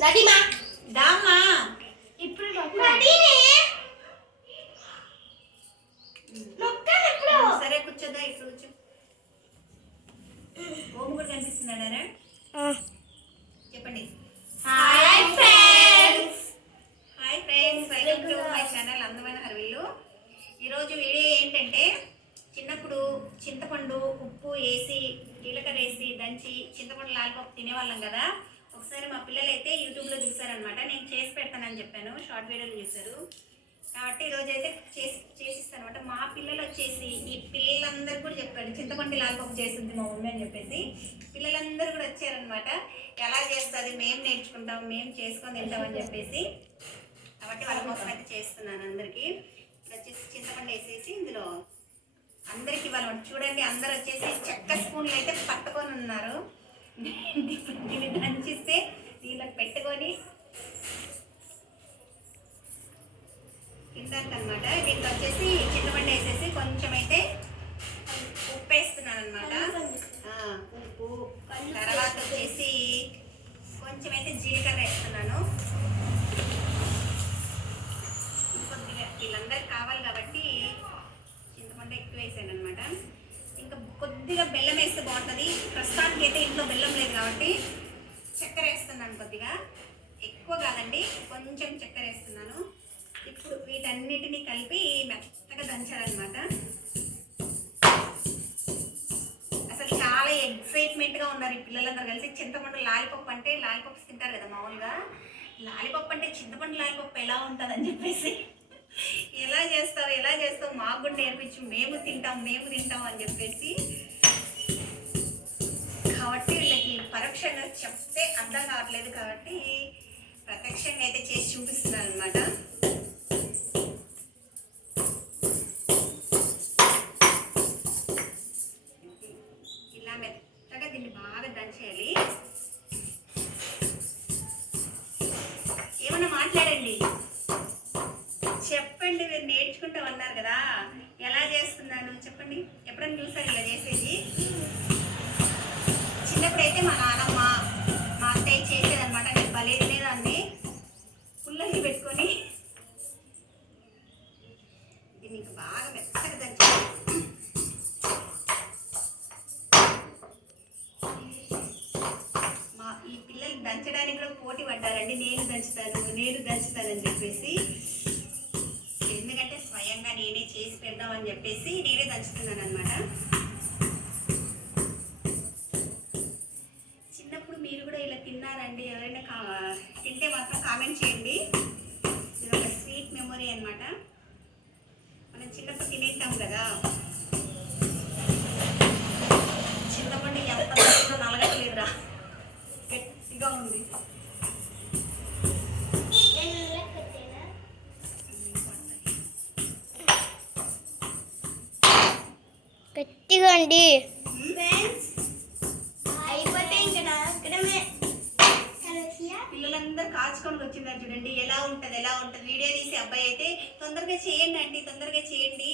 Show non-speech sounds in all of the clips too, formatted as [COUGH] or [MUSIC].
రెడీమా దామ్మా ఇప్పుడు ఇప్పుడు సరే కూర్చోదా ఇక్కడ కూర్చో. ఓము కూడా కనిపిస్తున్నాడారా చెప్పండి. Hi friends hi friends welcome to my channel అందమైన హర్వీలు ఈరోజు వీడియో ఏంటంటే చిన్నప్పుడు చింతపండు ఉప్పు వేసి జీలకర్ర వేసి దంచి చింతపండు లాలిపప్పు తినేవాళ్ళం కదా. ఒకసారి మా పిల్లలు అయితే యూట్యూబ్లో చూసారనమాట నేను చేసి పెడతానని చెప్పాను. షార్ట్ వీడియోలు చూశారు. కాబట్టి ఈరోజు అయితే చేసి చేసిస్తాను అనమాట మా పిల్లలు వచ్చేసి ఈ పిల్లలందరూ కూడా చెప్పాడు. చింతపండు లాల్పప్పు చేసింది మా మమ్మీ అని చెప్పేసి పిల్లలందరూ కూడా వచ్చారనమాట ఎలా చేస్తుంది మేము నేర్చుకుంటాం మేము చేసుకొని తింటామని చెప్పేసి. కాబట్టి వాళ్ళ కోసం అయితే చేస్తున్నాను అందరికీ. ఇక్కడ వచ్చేసి చింతపండు వేసేసి ఇందులో అందరికి వాళ్ళు చూడండి అందరు వచ్చేసి చెక్క స్పూన్లు అయితే పట్టుకొని ఉన్నారు. దీన్ని [LAUGHS] దంచిస్తే దీనిలో పెట్టుకొని కిందకి అనమాట దీంట్లో వచ్చేసి చింతపండు వేసేసి కొంచెం అయితే ఉప్పు వేస్తున్నాను అనమాట ఉప్పు. తర్వాత వచ్చేసి కొంచెం అయితే జీలకర్ర వేస్తున్నాను కొద్దిగా వీళ్ళందరికి కావాలి కాబట్టి చింతపండు ఎక్కువ వేసాను అనమాట ఇంకా కొద్దిగా బెల్లం వేస్తే బాగుంటుంది. ప్రస్తుతానికి అయితే ఇంట్లో బెల్లం లేదు కాబట్టి చక్కెర వేస్తున్నాను కొద్దిగా. ఎక్కువ కాదండి కొంచెం చక్కెర వేస్తున్నాను. ఇప్పుడు వీటన్నిటిని కలిపి మెత్తగా దంచాలన్నమాట. అసలు చాలా ఎక్సైట్మెంట్గా ఉన్నారు ఈ పిల్లలందరూ కలిసి. చింతపండు లాలిపప్పు అంటే లాలిపప్స్ తింటారు కదా మామూలుగా. లాలిపప్పు అంటే చింతపండు లాలిపప్పు ఎలా ఉంటుందని చెప్పేసి ఎలా చేస్తావు ఎలా చేస్తావు మాకు కూడా నేర్పించు. మేము తింటాం మేము తింటాం అని చెప్పేసి కాబట్టి వీళ్ళకి పరోక్షంగా చెప్తే అర్థం కావట్లేదు కాబట్టి ప్రత్యక్షంగా అయితే చేసి చూపిస్తాం చిన్నప్పుడైతే మా నాన్నమ్మ మా అత్తయ్య చేసేదనమాట నేను భలే తినేదాన్ని. పుల్లల్ని పెట్టుకొని దీనికి బాగా మెత్తగా దంచాలి. మా ఈ పిల్లలు దంచడానికి కూడా పోటీ పడ్డారండి. నేను దంచుతాను నేను దంచుతానని చెప్పేసి. ఎందుకంటే స్వయంగా నేనే చేసి పెడదామని చెప్పేసి నేనే దంచుతున్నాను అనమాట తింటే మాత్రం కామెంట్ చేయండి. ఇది ఒక స్వీట్ మెమొరీ అనమాట మనం చిన్నప్పుడు తినేసాం కదా. చింతపండు ఎంత నలగట్లేదురా. గట్టిగా ఉంది. గట్టిగా అండి కాచుకొని వచ్చిందని చూడండి. ఎలా ఉంటది ఎలా ఉంటది. వీడియో తీసి అబ్బాయి అయితే తొందరగా చేయండి అండి తొందరగా చేయండి.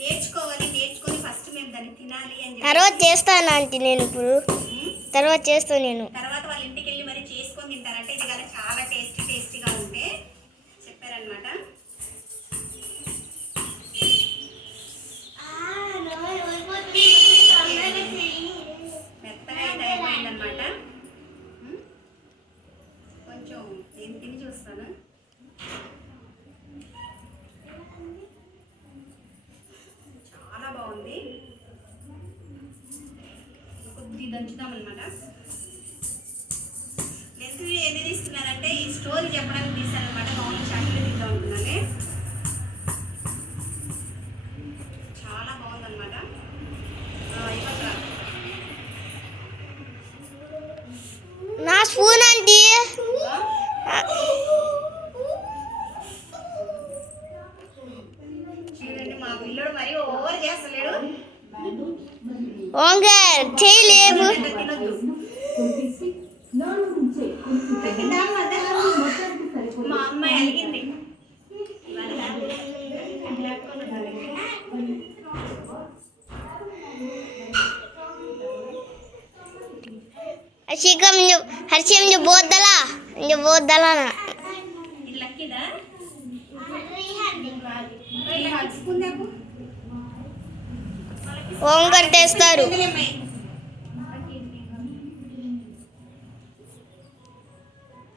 నేర్చుకోవాలి నేర్చుకొని ఫస్ట్ మేము దాన్ని తినాలి అని తర్వాత చేస్తాను ఆంటీ నేను ఇప్పుడు. తర్వాత చేస్తాను నేను. తర్వాత కొద్ది దంచుదామన్నమాట. లెంత్ వీడియో ఏది తీస్తున్నానంటే ఈ స్టోరీ చెప్పడానికి తీస్తానమాట మామూలు షార్ట్లో తీద్దాం అనుకున్నాను చాలా బాగుందన్నమాట. ఇవ్వక నా స్పూన్ అంటే ఓంగర్ చేయలేవు? మా అమ్మాయి అలిగింది. హర్షిక నువ్వు హర్ష విషయం చెప్పొద్దలా చెప్పొద్దలా ఇది లక్కీదా? ఓంకర్ తెస్తారు.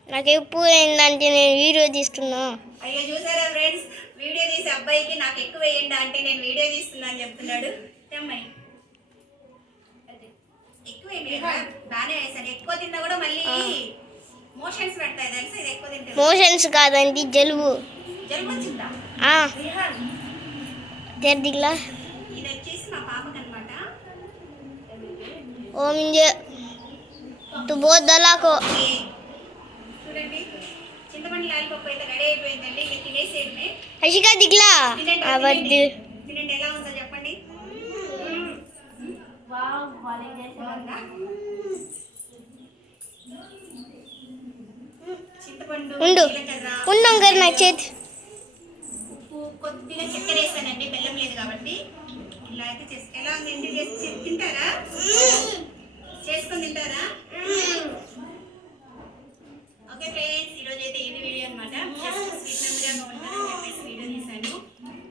నాకు ఎప్పుడు ఏంటంటే నేను వీడియో తీస్తున్నా. అయ్యో చూసారా ఫ్రెండ్స్? వీడియో తీసే అబ్బాయికి నాకు ఎక్కువ వేయండి అంటే నేను వీడియో తీస్తున్నా అని చెప్తున్నాడు. అమ్మాయి ఎక్కువ ఏమి బాగానే వేసాను ఎక్కువ తిన్నా కూడా మళ్ళీ మోషన్స్ పెడతాయి తెలుసా? ఇది ఎక్కువ తింటే. మోషన్స్ కాదండి జలుబు. జలుబు వచ్చిందా? ఆ, రిహాన్ తెరదిగ్లా ఇది వచ్చేసి మా పాపకి అనమాట లాలిపప్పు అయితే రెడీ అయిపోయిందండి ఇక తినేసేయడమే హషిక దిగ్లా. అవద్దు చెప్పండి. ఉండు. ఉండు ఓంకర్ నా చేతి. కొద్దిగా చక్కెర వేసానండి బెల్లం లేదు కాబట్టి. ఇలా అయితే చేసి ఎలా ఉంది? చేసి తింటారా? చేసుకొని తింటారా? ఓకే ఫ్రెండ్స్ ఈరోజు అయితే ఇది వీడియో అనమాట స్వీట్ మెమరీగా ఉంటారని చెప్పేసి వీడియో తీశాను.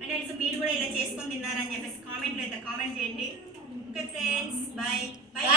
అండ్ అసలు మీరు కూడా ఇలా చేసుకొని తిన్నారని చెప్పేసి కామెంట్లో అయితే కామెంట్ చేయండి. Okay friends bye bye